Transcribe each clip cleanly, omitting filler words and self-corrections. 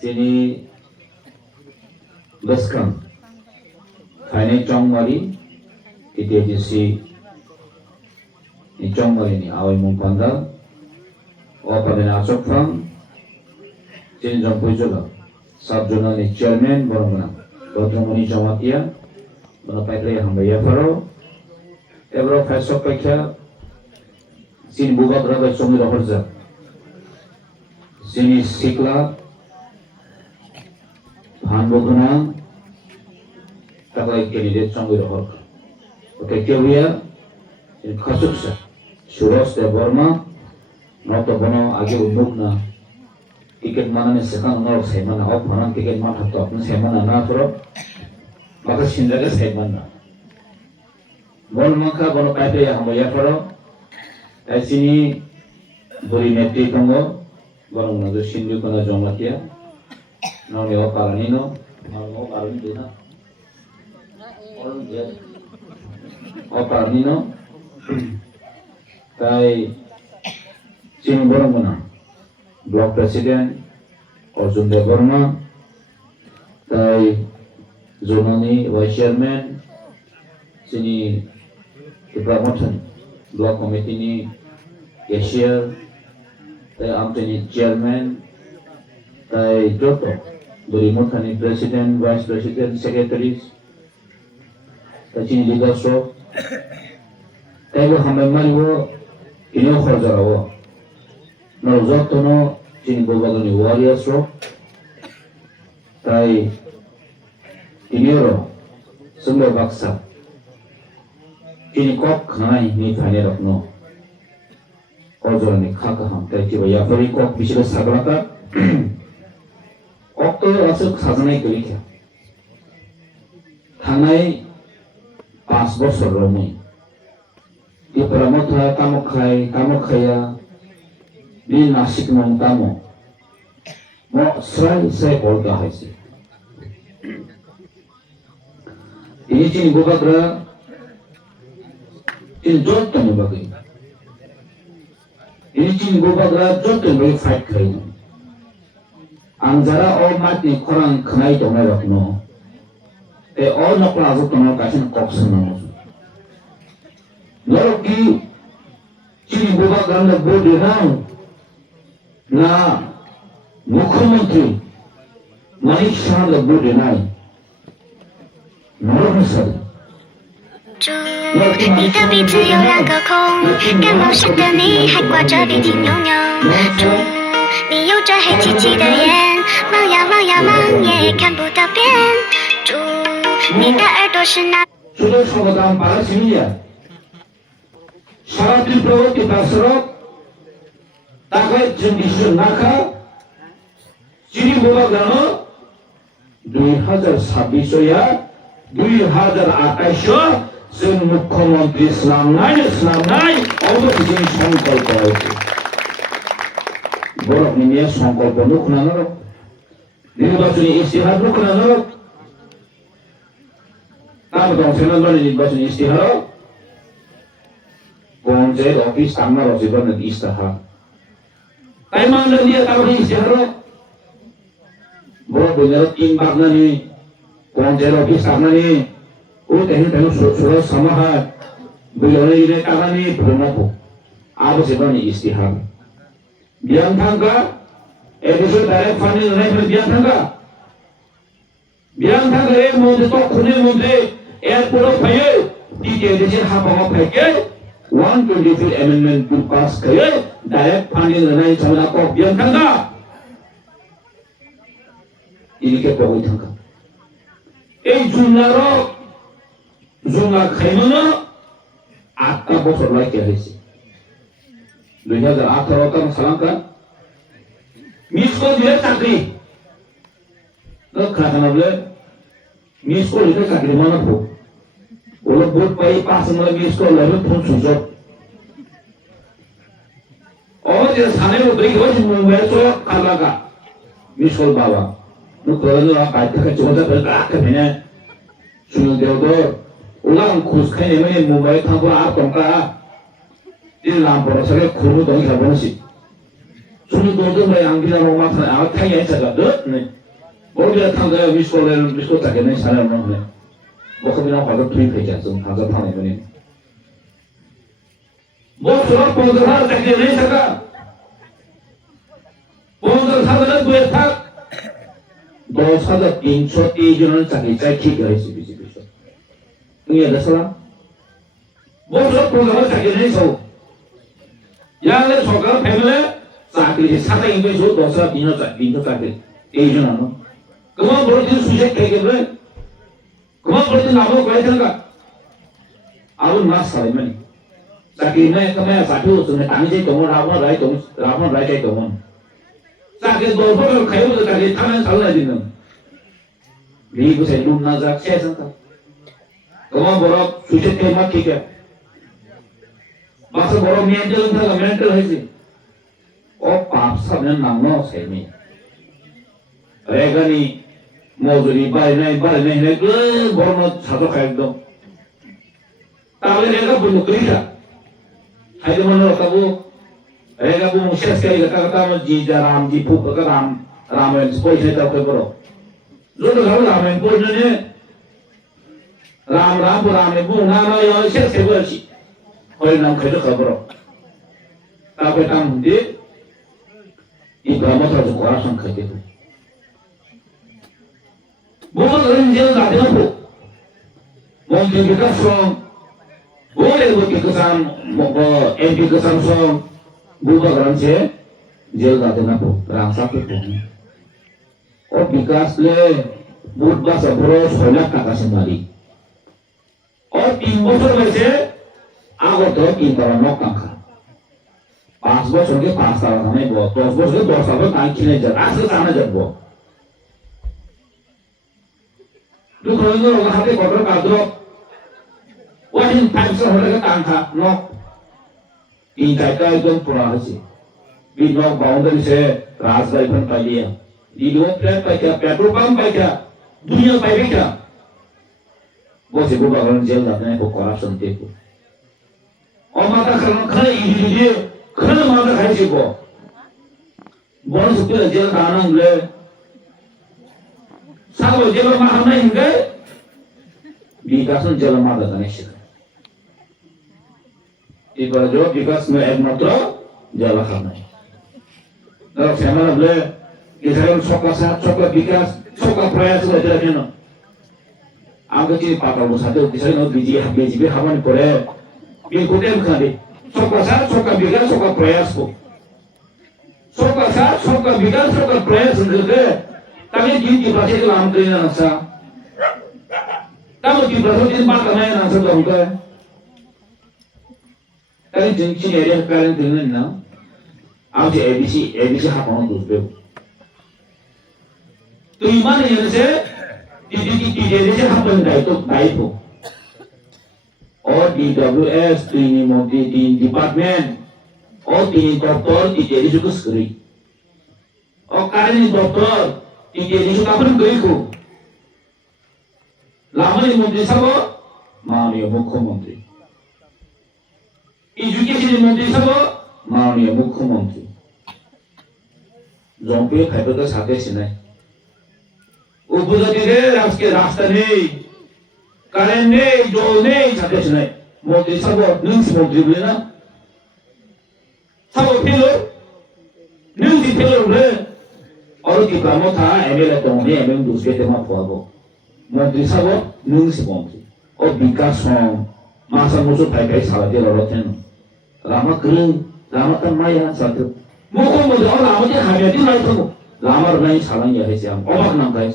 Sini Beskam Kainai Chongmari ITGC ni Chongmari ni Awai Mumpanda Opadena Asokfang Sini Jampujola Subjournal ni Chairman Borongana Dr. Jamatia Menapai Hambaya Faro Ebro Faisok Pekya Sini Bubak Rabai Songi Rohorza Sini Sikla Hanboguna Takai candidate Songi Rohor Oke Kewia Sini Khasuksa Suros de Burma Noto Bono Agi Umukna Tiket mana ni sekarang nol seman awak mana tiket mana top ni seman anak pro maka sindaga seman na bol maka bol kaitu ya hamba pro sini beri neti tunggu bol nado sindu kana jomatia nol ni okaranino nol okarin dina okaranino tai sini borong mana Block President Arjun Devarma, tai Zonani Vice Chairman, sini Ibrahimotan Block Committee ni Cashier, tai Amtani Chairman, tai Joto, Dorimotani President, Vice President, Secretaries, tai sini Leadership, tai wo hamemari wo ini khorjara wo. Nozotono Sini Bobagani Warriors ro Tai Tiniro Sumber Baksa Sini Kok Khanai Ni Thane Rakno Kozorani Khaka Ham Tai Chiba Yafari Kok Bishira Sagrata Kok to Asuk Sajanai Kulikya Thanai 5 বছর রমই Di Pramotha Kamokhaya Di nasik mong tamo mo sai kolga haisi ini cini bobagra ini jontong bagi ini cini bobagra jontong bagi fight kari angjara o mati korang khnai tongai rakno e o nokla azu tono kasin koksono loroki cini bobagra na bodi nang na Mukhyamantri Manik Shah the Buddha Nai Normasal 祝你的鼻子有2个孔，感冒时的你还挂着鼻涕牛牛。祝你有着黑漆漆的眼，忙呀忙呀忙也看不到边。祝你的耳朵是那。 Sudah sahabat para sini ya. Sarat di bawah kita serap. Takai jenis nakal. Sini bola gano 2026 ya 2028 जों मुख्यमंत्री स्लामनाय अबो जों संकल्प हयतो बरफ निया संकल्प नुखनानो निर्वाचनी इस्तिहार नुखनानो ताम दंसेना जनि निर्वाचनी इस्तिहार panchayat office सामना रसिबन इस्तिहार ताइमान dia tahu istihaar bo benar imbagna ni panchayat office सामना ni वो कहीं कहीं सुरत समाहा बिलोने इन्हें कहा नहीं भूमि को आप से बनी इस्तिहार बियान थांगा एपिसोड डायरेक्ट फंडिंग नहीं फिर बियान थांगा एक मुझे तो खुने मुझे एयरपोर्ट फाये टीके जैसे हापा फाये 123 amendment bill pass करे डायरेक्ट फंडिंग नहीं चला को बियान थांगा इनके पहुंच थांगा एक जुनारो Zunga Kaimana Atta bosor lagi haisi 2018 kan salangkan misko dia cakri nak kata boleh misko dia cakri mana bu ulah buat bayi pas semua misko lalu pun susah oh dia sana itu beri kau cuma bereso kalaga misko bawa nak kalau tu apa itu kecuali bergerak ke mana sudah dia ulang khusus kayaknya ini Mumbai tanpa apa tongka ini lampor saya kurung dong siapa sih 손이 도전에 안기나로 막상 아타이 했다가 네 어디에 탄가요 미스콜 자기는 사람은 네 뭐그냥 과거 투입되지 않습니까 가서 타는 거니 뭐 저런 본들 하나 자기는 했다가 본들 사들은 구에 탁 너 사들 인초 이주는 자기 짧게 결했지 비지비죠 응애됐어? 뭐 저런 본들 하나 자기는 해서 야는 저가 배면에 চাকরি সাথে English ও দশরা দিনও চাকরি এই জন্য কমা বলতে সুযোগ থেকে গেলে কমা বলতে নাম করে কেন আরো মাস সালে মানে চাকরি নয় কমা চাকরি হচ্ছে আমি যে তোমার রাবণ রায় চাই তোমার চাকরি দরবার খাইও তো চাকরি থানা সালে দিন এই বুঝে লুন না যাক শেষ না কমা বড় সুযোগ কে মা ঠিক আছে বাসা বড় মেন্টাল হয়েছে পাপ সামনে নামনো সেমি রেগানি মজুরি বাড়ি নাই বর্ণ ছাত্র একদম তাহলে রেগা বন্ধু করিয়া হাইলে মনে রাখবো রেগা বন্ধু শেষ করি কথা আমার জি যা রাম জি ফুক রামায়ণ পয়সা দাও করো যদি ভালো রামায়ণ পয়সা নিয়ে রামে বু না শেষ করে বলছি হরি নাম খেতে খবর তারপরে কাম দিয়ে 이 브라마타도 고라선 가게도 뭐가 그런 제가 나대놓고 뭔지 그가서 뭐래 그렇게 그 사람 뭐 MP 그 사람 서 뭐가 그런지 제가 나대놓고 랑사도 비कासले बुधबा सबरो सोलक काकासे मारी और 3 বছর হয়েছে আগত কি করা নকাঙ্খা 5 বছরকে 5 টাকা দামে 10 বছরকে 10 টাকা দাম কিনে যা আসলে জানা যাবো দুটো হইলো হাতে কত কাজ ওয়াটিং টাইমস হলে টাকা ন এই জায়গা একদম পুরা আছে বিনক বাউন্ডারি সে রাজবাড়ি ফোন পাইলিয়া দিলো প্ল্যান পাইকা পেট্রোল পাম্প পাইকা দুনিয়া পাইবে কি বসে বুবা গরম জেল দানে কো করাপশন দেখো অমাতা খানে ইডিডি খানে মাথা খাইছে গো বড় সুতে জেল দানাংলে সাগো জেল মা হামনাই হিঙ্গে বিকাশন জেল মাথা দানেছে এবার जो विकास में एकमात्र जल खानाय और सेमाना बले इधर सबका विकास सबका प्रयास होता है ना आगे जी पापा वो साथे किसी ने बीजेपी हमारे करे ये कोटे में खाने सबका साथ सबका विकास सबका प्रयास को सबका साथ सबका विकास सबका प्रयास करके ताकि जीव की भाषा को आम करना नक्शा ताकि जीव भाषा की बात करना है नक्शा तो होगा ताकि जंक्शन एरिया का कारण देना ना आप जो ABC हाथों दूसरे तो ईमान ये से जैसे हम बन गए तो टाइप हो और DWS तीन मोदी तीन डिपार्टमेंट और तीन डॉक्टर इत्यादि जो कुछ करी और कारण डॉक्टर इत्यादि जो काफी गई को लामनी मंत्री सब माननीय मुख्यमंत्री एजुकेशन मंत्री सब माननीय मुख्यमंत्री जॉम्पे खाइपर का साथे सिनाई उपजातिरे राजकीय रास्ता नहीं कारेंट नहीं जल नहीं साथे सिनाई मंत्री सब नंस मंत्री बोले ना सब फेलो नंस फेलो बोले और की कामों था एमएलए तो नहीं एमएलए दूसरे थे माँ फुआबो मंत्री सब नंस मंत्री और विकास हों मासा मुझे पैकेज साला दे रहा थे रामा करें रामा तो माया साथे मुझे मुझे और रामा के खाने दिन लाइट हो रामा नहीं साला ये है सियाम और नाम का है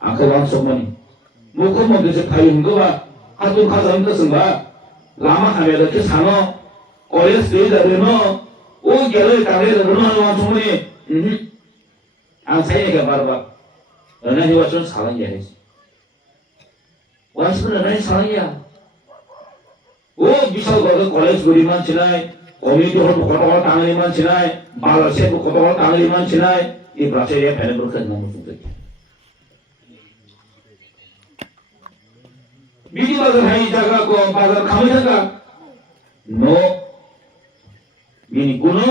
आखिर वांग सोमनी मुझे मुझे से खाई उनको बा हाथों खासा उनको संगा रामा हमें लगे सानो और ये स्टेज दे नो वो गैलरी काले दे नो वांग सोमनी आं सही है बार बार नहीं हुआ चुन साला ये है वांग सोमनी नहीं साला ये वो विशाल गौर कॉलेज गुरीमान चिनाई कम्युनिटी हॉल कोटवा तांगलीमान चिनाई बालसे कोटवा तांगलीमान चिनाई ये प्राचे ये पहले बुरखन नाम सुनते बीजी बाजार है जगह को बाजार खाने जगह नो बिनी गुनो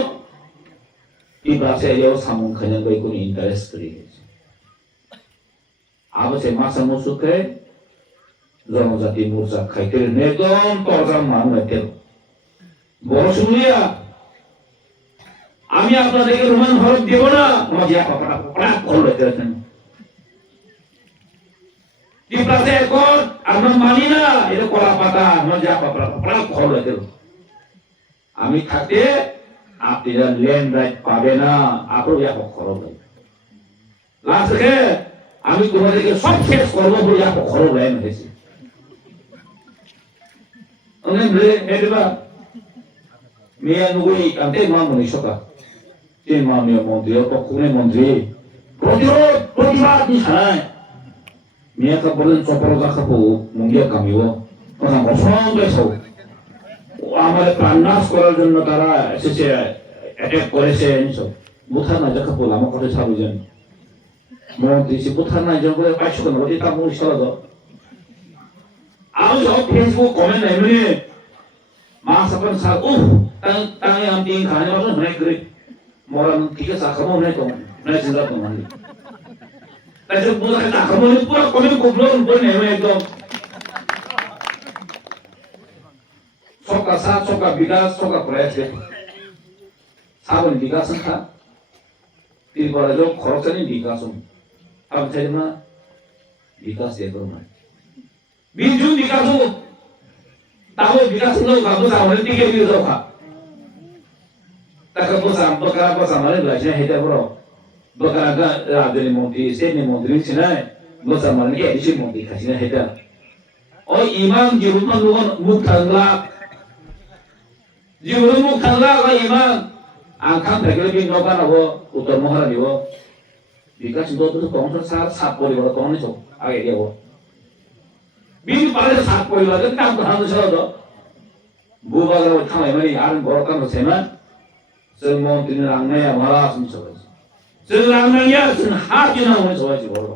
이 브라세리오 사문 그냥 거 있고 인터레스트 그리겠지. 아버지 마사 무수케 জনজাতি মোর্চা খাইতে নেদম তরজাম মানুষ এতেল বড় শুনিয়া আমি আপনাদেরকে রোমান হরফ দেব না আমার যা পাপড়া পাপড়া করল এতেন টিপ্রাসে এখন আমরা মানি না এটা কলা পাতা আমার যা পাপড়া পাপড়া করল এতেন আমি থাকতে আপনারা ল্যান্ড রাইট পাবে না আপনার যা খরচ হবে লাস্টে আমি তোমাদেরকে সব শেষ করবো বলে যা খরচ লাইন হয়েছে Ông em ba mẹ nuôi cảm thấy ngon một số cả trên mà mẹ mong đứa có cũng nên mong đứa rồi ba đi sai mẹ các bố lên cho bố ra các bố mong đứa cảm yêu có thằng có phong cái sầu আমাদের প্রাণনাশ করার জন্য তারা এসেছে attack করেছে নিছো বুথা না যা কাপড় আমার কথা ছাড়ু জানি মন্ত্রী সে বুথা না যা করে পাইছো না ওটা তা মুখ সরা দাও 아무도 페이스북 코멘 내면에 마사판 사고 땅에 암띵 가냐고 그래 그래 뭐라는 기계 사카모 내고 내 생각도 많이 그래서 뭐가 사카모는 뿌라 코멘 고블은 뭐 내면에 또 소가 비가 소가 그래지 사본 비가 선타 비거라도 거럭선이 비가 좀 아무튼 비가 세거만 민중 비가서 따고 비가서로 가고 사원을 뛰게 비서 가. 따가 보상 버가라 보상을 가지 해대버려. 버가라가 라들이 몬티 세니 몬트리 지나에 보상을 게 이시 몬티 가지나 해대. 이만 기분만 누가 묵탄라. 지금 묵탄라가 이만 안칸 백일 빈노가 나고 우터 모하라니고 비가서 너도 공서 사버리고 공서 아게 되고 미리 말해서 사고 이러든 땅도 하는 서도 무바가로 타면이 아는 거라고 세면 쓸모 드는 랑내야 말아 숨쳐가지 쓸 랑내야 쓴 하기나 오는 좋아지 모르고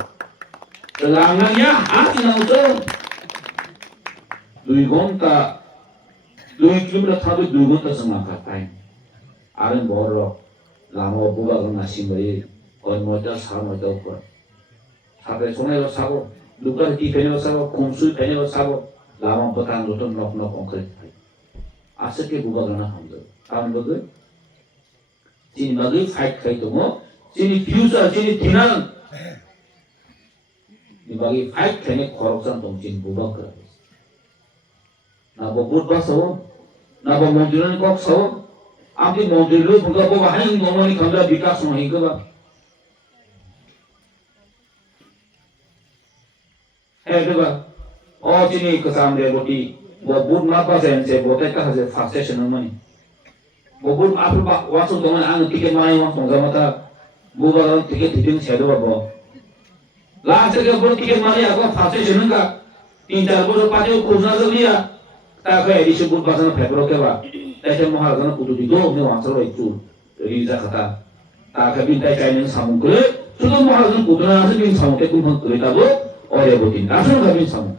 쓸 랑내야 하기나 오죠 누이곤다 누이 기분을 타도 누이곤다 생각할 타임 아는 뭐로 라모 무바가 나신 거이 얼마다 사모다 없고 사배 손에서 사고 누가 이 배녀 사고 공수 배녀 사고 라만 버탄 것도 넉넉 엉클 아스케 부가가나 함도 다음 거그 진마그 파이트 카이토모 진이 비우사 진이 디난 이바기 파이트 카이네 거럭산 동진 부가그라 나보 붓바서 나보 몽디는 꼭서 아무리 몽디를 부가 보고 하는 동원이 감자 비가서 이거가 해도가 어진이 그 사람들 보기 뭐 물 마파센세 보태까 하세 파세션은 뭐니 뭐물 앞을 막 와서 동안 안 어떻게 많이 와 동자마다 뭐가 어떻게 뒤등 제도가 뭐 라스가 뭐 어떻게 많이 하고 파세션은가 인자보로 빠지고 고사서리야 딱 에디시 물 파서는 100% 봐 대체 뭐 하거나 구두디도 내 왕서로 있죠 여기 자가다 딱 빈다이 가는 사문 그래 저도 뭐 하거나 구두나서 빈 사문 때 꿈은 그랬다고 어려보긴 나서는 가빈 사문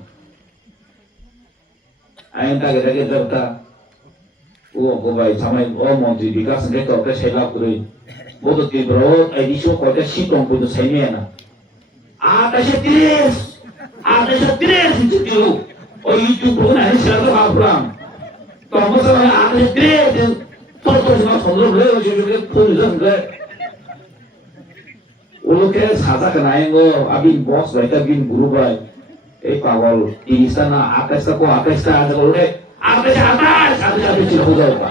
아니 딱에 되게 잡다 그거가 정말 어머니 비가 생겼다 그 세라 그래 모두 뒤로 에디쇼 거기 시동부도 세미에나 다시 드레스 진짜로 유튜브는 아니 싫어도 바쁘람 또 무슨 다시 드레스 또또지만 손으로 그래요 지금 보여주는 거 ওলোকে সাজা কেনাইঙ্গো আবিন বস বাইটা বিন গুরু বাই এই পাগল ইসানা আকাশটা কো আকাশটা আজ বলে আকাশ আকাশ সাথে চির হয়ে যাওয়া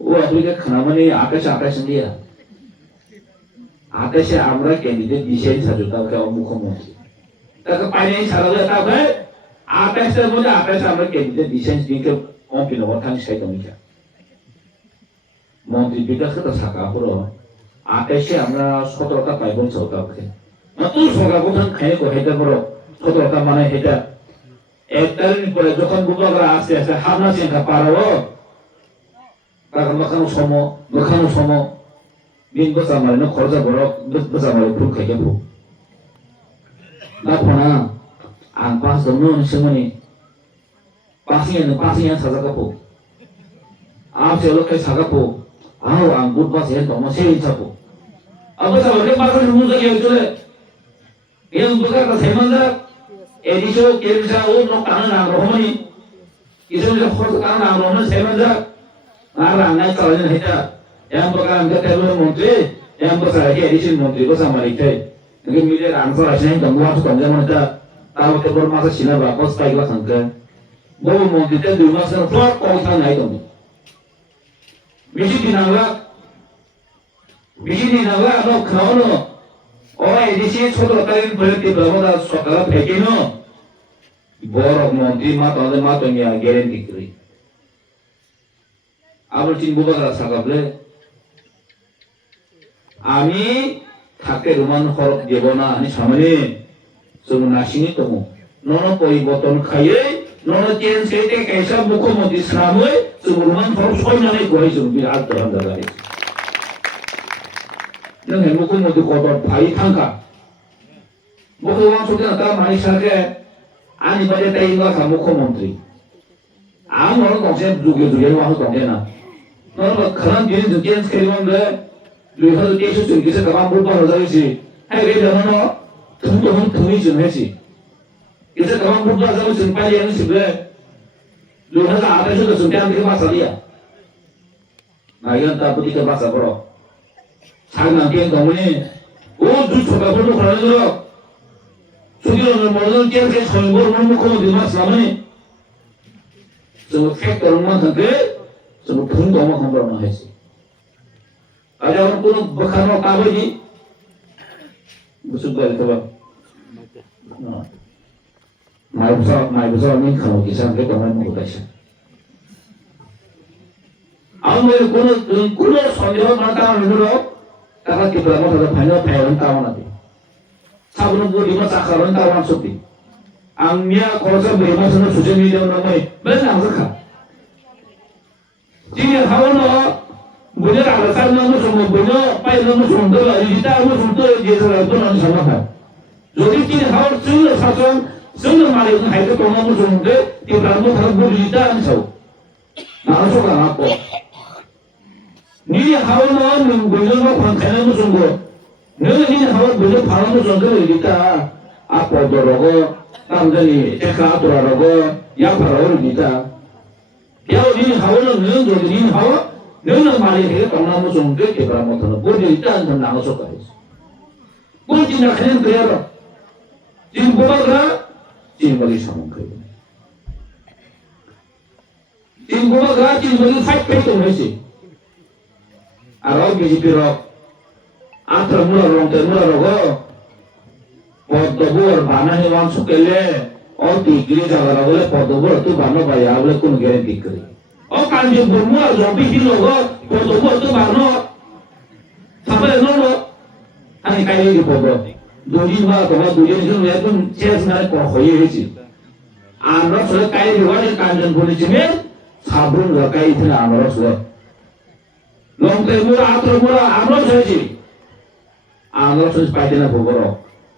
ও আপনি খানামানি আকাশ নিয়ে আকাশে আমরা ক্যান্ডিডেট ডিসাইন সাজুতাও কে মুখ্যমন্ত্রী তাকে পাইনি সারালে তাকে আকাশের মধ্যে আকাশে আমরা ক্যান্ডিডেট ডিসাইন দিকে কম্পিনো থাকি সাইদমিকা মন্ত্রী বিকাশটা থাকা হলো আকাশে আমরা 17টা পাইবন চৌকা আছে মাত্র সরকার কোথাও খাই কো হেটা বড় 17টা মানে হেটা একটার পরে যখন বুবাগরা আসে আসে হামনা সিংহা পারো তাকে লখানো সম দিন বসা মারিনো খরচা বড় বসা মারি ফুল খাইকে ফুল 나 보나 안 봐서 너는 신문이 빠싱이는 찾아가고 앞에 이렇게 사갖고 아우 안 굿바스 해 너무 세인 잡고 아버지가 원래 말을 무서게 해줘래 yang berkata semanda edisho kelsa o no kana rohoni iso le khos kana rohoni semanda ara ngai kalanya hita yang berkata angka telu montre yang berkata edisho montre ko samari kai ngi mile answer asai dongwa so dongja monta tahu tebor masa sina ba kos kai la sangka bo montre te du masa flor ko ta nai dong bisi dinangla no khano edisi chodo tarin berarti berapa sekolah pekino borok monti mata nya guarantee kiri abul cin buka sakable ami থাকে Roman খরক দেব না আমি সামনে তুমি নাসিনি তুমি নন পরিবর্তন খাইয়ে নন change সেইতে কেসা মুখ্যমন্ত্রী সামনে তুমি রোমান খরক ছয় মানে কই তুমি বিরাট ধরন দাঁড়াই নং মুখ্যমন্ত্রী কত ভাই থাকা মুখ্যমন্ত্রী তা মানি সাকে আনি বাজে তাই গা মুখ্যমন্ত্রী আমার দংসে যুগে যুগে মাহ দংসে না নন খান দিন change খাইবলে 旅客的电视水给这个帮不帮在一起，还有一个呢，同一种还是，给这个帮不帮在一起，半夜是不是？旅客打的这个手电这个把啥的呀？哪个打不这个把啥不了？长江电动呢？我就出来不就回来了？出去了，我这电视传播我们可能就把啥呢？怎么开到我们看个？怎么碰到我们看不到还是？ ada orang kuno bekarno tahu ji, bersuka itu bang. Mai besar ni kalau kisah kita main muda sih. Awam kuno soalnya mana tahu dulu, karena kita mau ada banyak pelayan tahu nanti. Sabun buat lima sakaran tahu maksudnya. Angnya kalau saya beri masa sosial media orang benar sekali. Jadi hawa Bunyi alasan namu semua bunyi, pai namu semua tu lah, kita namu semua tu jadi orang tu namu sama kan. Jadi kini hal semua sasong, semua malah itu hai tu namu semua tu, di dalam hal bunyi kita ansau, namu semua apa. Ni hal namu bunyi namu pangkai namu semua, ni hal bunyi pangkai namu semua tu kita apa dorogo, tamdani cekak dorogo, yang parawan kita. Dia ni hal namu jadi ni hal 너는 말이 동나무 종교 개발 못하는 우리 일단 좀 나눠서 가야지. 우리 진짜 그냥 그래요. 지금 뭐가 지금 거기 사는 거예요. 지금 뭐가 지금 거기 파이팅 했지. 알아 비지피로 아트로 물어보고 Padmapur বানাহে মাংস কেলে অতি গিরি জায়গা বলে পদ্মপুর তুই বানো ভাই বলে কোন guarantee করে ও কাঞ্জি বর্মু আর জবি কি লোক পদ্মপুর তুই বানো তারপরে নো আমি কাই কি পদ্ম দুদিন বা তোমার দুদিন জন্য একদম শেষ না হয়ে গেছে আমরা সরে কাই রিওয়ার্ড কাঞ্জন বলেছি মে সাবরুন লাগাই ইথে আমরা সরে লংতে মুরা আত্র মুরা আমরা সরেছি আমরা সরে পাইতে না বড়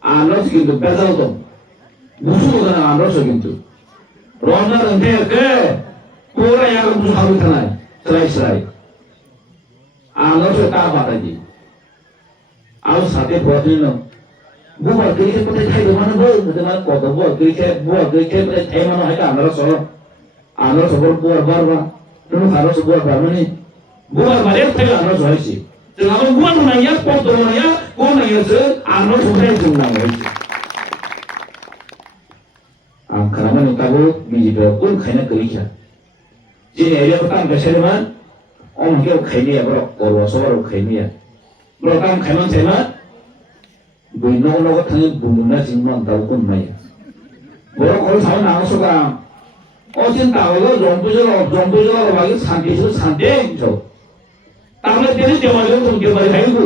Anos gitu, betul tuh. Musuh kan anos gitu. Rona nanti ke, kurang yang musuh harus tenai, selai. Anos itu apa tadi? Anos sate buat ini loh. Buat kerja pada cai mana boleh, dengan kota buat kerja pada cai mana ada anos solo. Anos sebor buat barba, terus anos buat barba ni. Buat balik saya anos soal sih. Jangan buat nanya foto nanya, gua nanya se, anak sudah itu nanya. Karena ni tahu biji berpun kena kerja. Jadi area pertama keseluruhan, orang kau kena berapa, orang soal kena. Berapa kena cema, bukan orang tanya bunuhnya cuma tahu pun maya. Berapa kalau sama nama suka, orang tahu lo jompo jual bagi santai so. তাহলে দিনে দেওয়ালে তুমি বাড়ি খাইব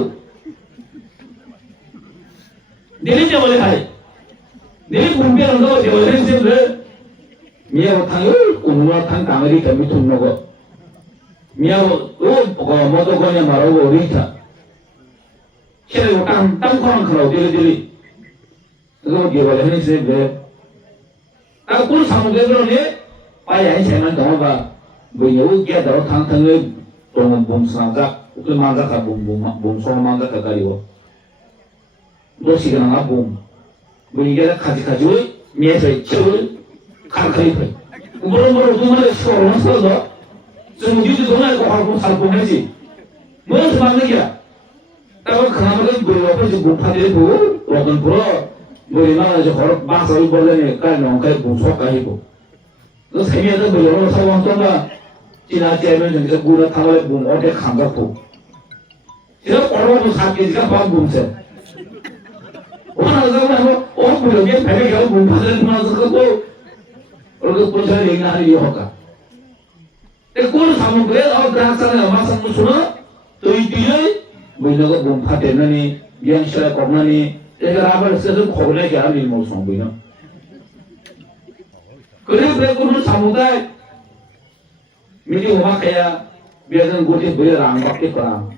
দিনে দেওয়ালে খাই দিনে কুম্পে অন্ধ দেওয়ালে হিসেবে মিয়াও থাঙ্গো কুমুয়া থাং কামেরি কামি থুননগো মিয়াও ও মতো গনে মারো রিথা সেরে টাম কোন খাও দিলে তো দেওয়ালে হিসেবে তা কোন সামগ্রী নে পাই আই সেনা দবা bui kia daro thang le tong bum sanjak ukle manjak ka bum so manjak ka kari wo do sigana nga bum bui kia kaji we mie sai chu kan kai pai boro tu ma so ro so do jung ju ju na ko ha bum sal bum ji mo se ma ne kia ta ko khana ma bui wa pa ju bum pha de bu wa kan pro bui na je khor ba sa wi bol ne ka nong kai bum so ka hi bu no sai me da bui ro sa wang to na Cina cewek yang bisa guna tawar bum, orang kanggap tu. Kita orang tu sakit juga bang bum se. Orang orang boleh dia pergi kalau bum pasal mana sekarang tu, orang tu pasal yang hari ini hoka. Ekor sama dia orang berasal dari masa musuh, tu itu boleh kalau bum pasal ni, yang saya korban ni, apa sesuatu korban yang ada di musuh boleh. Kerana ekor samudai Mili umat kaya biasa ngutip beli rang bakti kerang,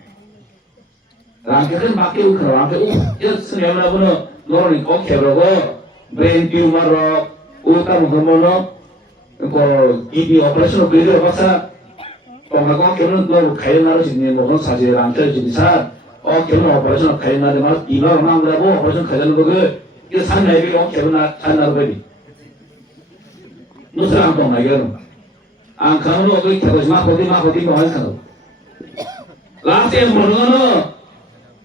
rang kan bakti kerang ke ya senyum pun orang ni kau kebrogo brain tumor utang hormono kau kidney operation beli apa sah, kau kau kebrogo kau kaya naruh sini mohon saja rang ter jenisar, oh kebrogo operation kaya naruh malah tiba orang naruh operation kaya naruh itu sana lagi kau kebrogo sana naruh beli, nusra angkong lagi kan. Angkang lu tu terus mahkoti mohon kan. Last yang mana?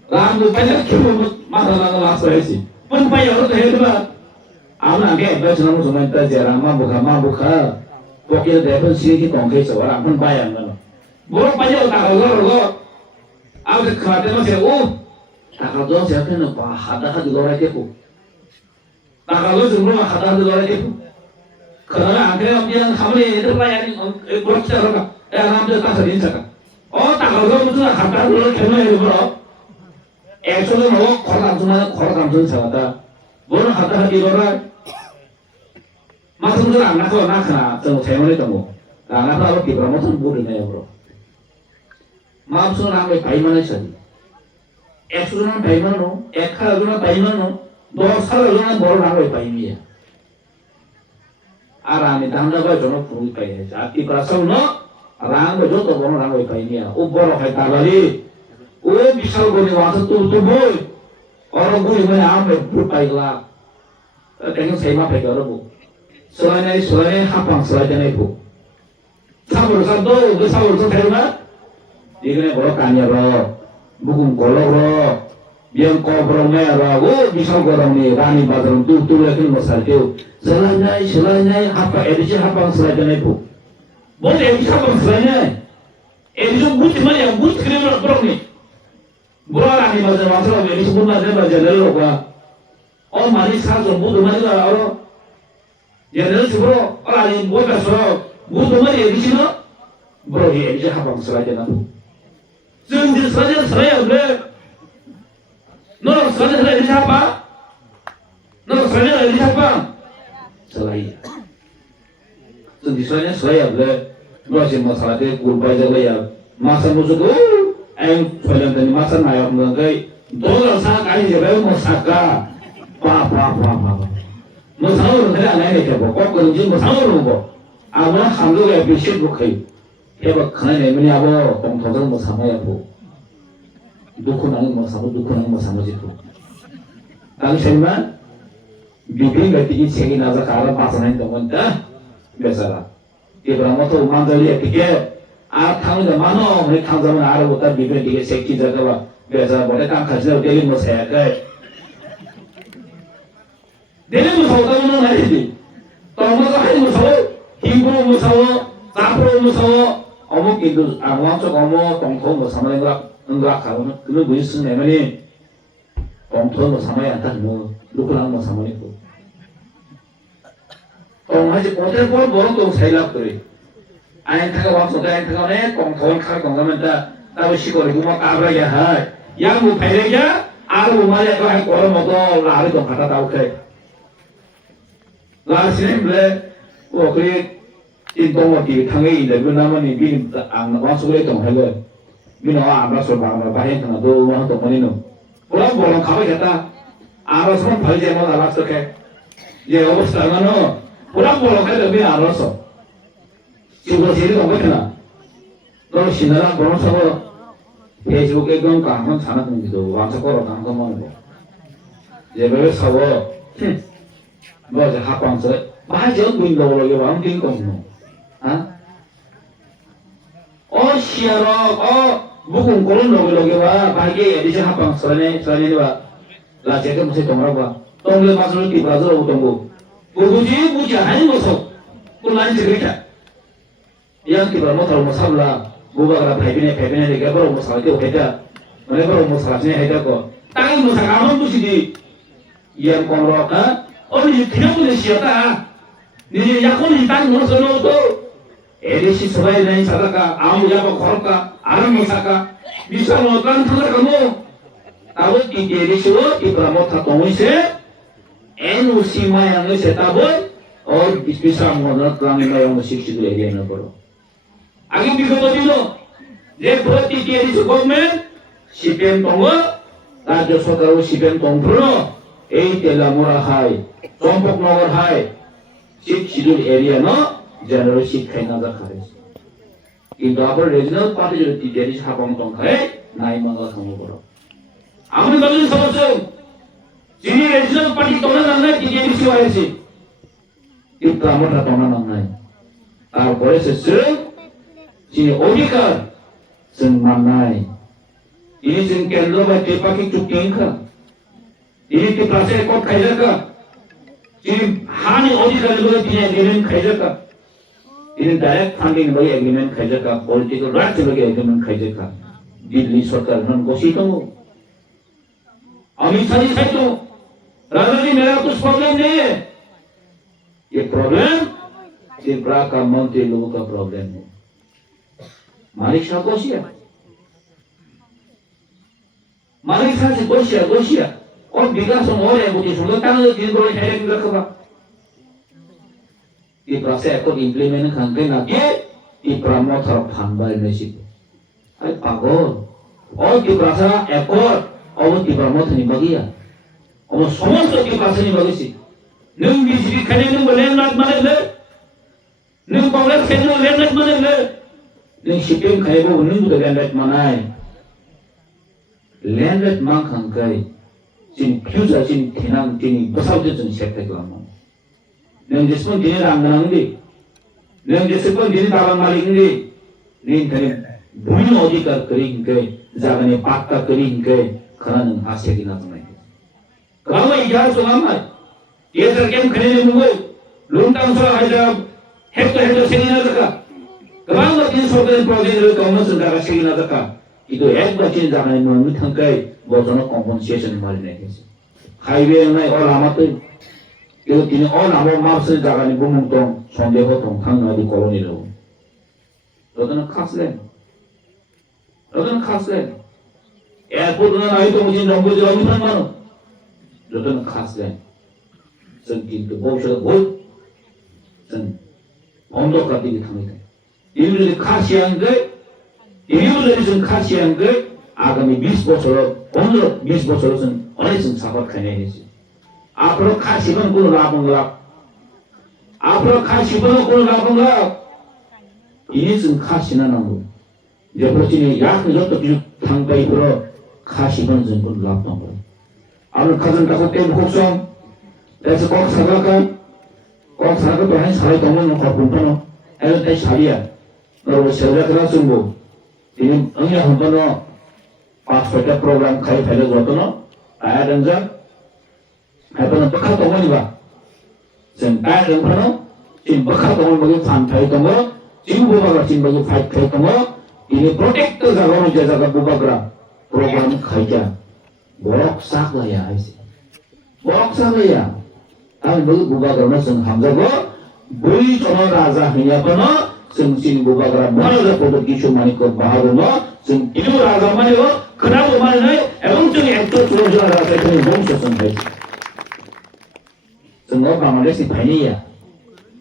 Ram tu banyak kilo mahal last sih. Pun bayar tu hebat. Anak ke baca nama semua itu jarang buka. Pokoknya dia pun sih di kongsi seorang pun bayar kan. Boleh bayar tak kalau. Aku kerja masih tak kalau siapa nak hada di luar itu. Tak kalau semua hada di luar itu. Kerana angkanya yang kami itu pelayan berapa cara yang kami tak sering cakap. Oh tak kalau kamu tu harta dulu kena itu bro. Actually mau korang tu cakap. Baru harta di luar. Masuk tu anak tu nak temu saya mana temu. Anak tu di berapa tu boleh ni bro. Masuk nak bayi mana sih? Actually nak bayi mana? Ekar tu nak bayi mana? Dua sahaja orang baru nak bayi ni. Arami tanda kau jono puri kaya, jadi kerasa uno, orang kau jono bono orang kau kaya ni, ubor kaya tabali, bisa kau ni waktu tu boy, orang kau ini ambil puri kaya lah, dengan saya apa kaya orang selain hapang selain itu, sabur terima, dia ni bola kanya bro, bukan kolor bro. Yang kau berumah ragu bisa orang ni rani badrun tu lagi masal tu selainnya apa edisi apa selainnya itu boleh edisi apa selainnya edisi but mana yang but kena berapa ni berapa rani badrun masal edisi but mana badrun lalu apa oh mari satu but mana lah orang yang lalu sebro orang ni but besar but mana edisi no bro edisi apa selainnya itu jadi selainnya boleh no, sebenarnya dari siapa? No, sebenarnya dari siapa? Selaya. Sebenarnya selaya boleh. Masih masalah dia kurba jaga ya. Masa musuh tu, sebenarnya dari masa naik mengenai. Dolar sangat kali jadi musaka. Pa. Musawir dari anak ni siapa? Kau kerja musawir lupa. Abang hamil ya bisik bukai. Ya bak kena ni abang pengtolong musama ya bu. Dukun angin bersama situ. Kali saya bibi berarti ini nazar kalau pasangan teman dah biasalah. Dia berapa tu manjali tiga, tahu dah mana mereka zaman Arab utara bibi tiga seki jaga biasa boleh kan kerja daily musaya ke. Daily musawah tu mana lagi? Tahu mana musawah? Hibru musawah, Zapro musawah, omong itu, awam tu omong tongkol bersama enggak kalau lu bisa nemani kontrol bersama yang tak mau lu pulang bersama itu orang aja kontrol boleh tuh saya lakukan ayat kau waktu ayat kau ni kontrol kau minta tahu sih kalau cuma kabel ya hai yang mau pilih ya alu mana kau yang kalau mau lari dong kata tahu ke lari sini boleh waktu itu waktu tangi ini nama ni bin ang waktu itu dong hello Bino abang sebab bahaya kena tu orang tu pun ini. Kalau bolong kau kita, abang semua bahaya mau dalam sekek. Dia harus tangan no. Kalau bolong kita lebih abang so. 지금 제일 없겠나? 너 신나라 번호 사고 페이스북에 그런 거 한번 자나든지도 왕사 걸어 가는 것만 뭐. 예배를 사고 뭐 이제 학광서 맞아 window 이게 왕딩 거는 아? 시야로 bukan kolon logo wa bagi edisi hapang serane ni wa la jaga mesti tongra tongle masuk di bazar tonggo buji hani mosok kulan cerita yang kita mau tahu masalah buka kalau pebine ni kita baru masalah itu ada mereka baru masalahnya ada kok tangan masalah apa tu sih yang kongrok ni tidak boleh siapa ni yang kau ni tangan masalah tu edisi sebagai lain sadaka amu japa korka aram masaka bisa melakukan tanda kamu tahu di edisi di pramota tongi se NUC yang se tahu bisa melakukan yang musik itu dia nak bro agi bisa betul je berarti di edisi government CPM tongo raja saudara CPM tongpro telah murah hai tompok nomor hai sip sidul area no general seat kena dah kharis. Ini apa regional party jadi tidak disahkan tong khay, naik mangga kamu boro. Amun bagi sebab jadi regional party tongna nangna tidak disuai sih. Itu amun tongna nangna. Boleh sesuatu, jadi odikar senmanai. Ini sengkendro baca pakai cuking ka. Ini kita saya kot kaya ka. Jadi hani odikar itu tidak diren kaya ka. ini direct funding bagi agreement kaya ka political rights bagi agreement kaya ka Delhi सरकार non कोशिश तो अमित शाह जी से तो राजा जी मेरा कुछ problem नहीं है ये प्रॉब्लम त्रिपुरा का मंत्री लोगों का प्रॉब्लम है मालिक शाह कोशिया और विकास और है मुझे सुनता है दिन भर हेडेक रखा ये प्रोसेस को इम्प्लीमेंट करके ना के ये प्रमोट कर फंडा इन्वेस्ट आई पागल और ये प्रोसेस एकor और ये प्रमोट नहीं बगिया और समस्त ये प्रोसेस नहीं बगिसी नंग बिजली खने नंग लैंडलाइट माने ले नंग कांग्रेस के नंग लैंडलाइट माने ले नंग शिपिंग खाए वो नंग तो लैंडलाइट मानाए लैंडलाइट मांग खांगे जिन फ्यूचर जिन थिनांग जिन बसाव जिन सेक्टर के neng jespon dini rangganang di, neng jespon dini talang maling di, neng kene bumi odikar kering ke, jagane pakka kering ke, karena neng hasil kita tunai. Kalau ijar sungamai, ia terkem kene ni munggu, luntang soal aja, hektar segini nazar. Kalau ini soal project itu kamu sedang segini nazar, itu ekbar cina jagane munggu tangkai, bosan compensation maling ni. Highway ni orang amat itu ini orang awam masuk jaga ni bumung tong, sonde ho tong, thang nadi koloni lo. Rotan khaslen. Airport na naik tong mungkin nunggu jalan ni mana? Rotan khaslen. Sengkin tu bau sudah bau, seng pondok kati di thang itu. Ini jadi khasian ke, ini jadi seng khasian ke, agami 20 bosor, 20 bosor seng, orang seng sahabat kaya ni sih. आपरो खासिबन कुल लाबंगला ini sing khasina nangu jeprotini yak joto ju thangkai pro khasiban jeng pun laptang pro alu khazan ta ko tem khosong ese kok saga to hai sai to mon ko pun no el tai saria no serga kra sungbo ini angya hontono pas pada program khai phale gotono aya danja apa bekal tonggo ni ba sen ta deng pano cin bekal tonggo bagi fan thai tonggo cin bubagra cin bagi fight thai tonggo ini protect to jaga no jaga bubagra program khaija borok sak la ya aise borok sak la ya ang bagi bubagra no sen hamza go bui chono raja hinya pano sen cin bubagra mano da produk kisu mani ko baharu no sen ilu raja mani go khana go mani nai ebong chung ekto chojo raja ko bom so sen hai semua Bangladesh ini ya,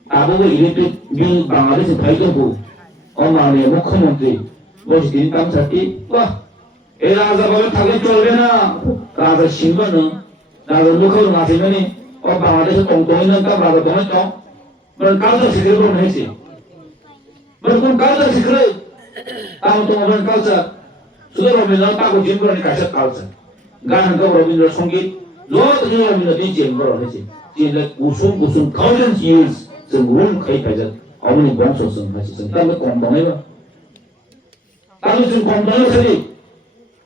abu ini tu di Bangladesh itu bu, orang ni muka menteri, bos di tam sakti, wah, raja kalau thagi jual bena, raja simpan no, raja muka orang asing ni, orang Bangladesh tong-tongin nanti raja tong-tong, mereka tu sih belum hesi, berkun culture sikre tamu to orang culture sudah Robindra tahu jember ni kaisa culture gan hangka Robindra songit lot je Robindra di jember hese jile kusum thousands years sengurun khai pajak amuni bangsa seng hase seng tamu komdongai ba tamu seng komdongai sedi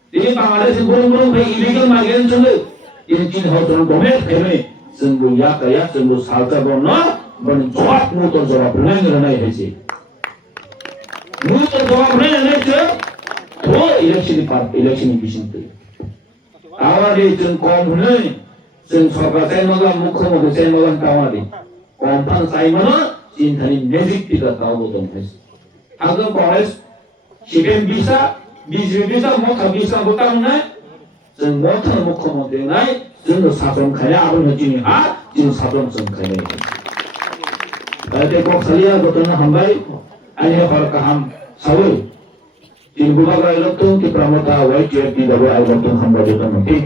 ini Bangladesh burung-burung by illegal migrants sungguh ini Cina hotel domet kami sungguh ya kaya sungguh salsa bono berjawab muter jawab lain renai hese muter jawab lain hese to election bising tu awal di jeng kom ni jeng sarga saya malam mukhomukhi saya malam tawari kompan saya mana cintani magic tidak tahu betul hese agar Congress CPM bisa bisa mau bisa betul ni jeng motor mukhomukhi ni jeng sabun kaya apa ni jeng jeng sabun jeng kaya kok salia betul na hambai ane har kaham sawul jeng buka kaya tu kita ramata white chair di dalam album tu hamba jatuh nanti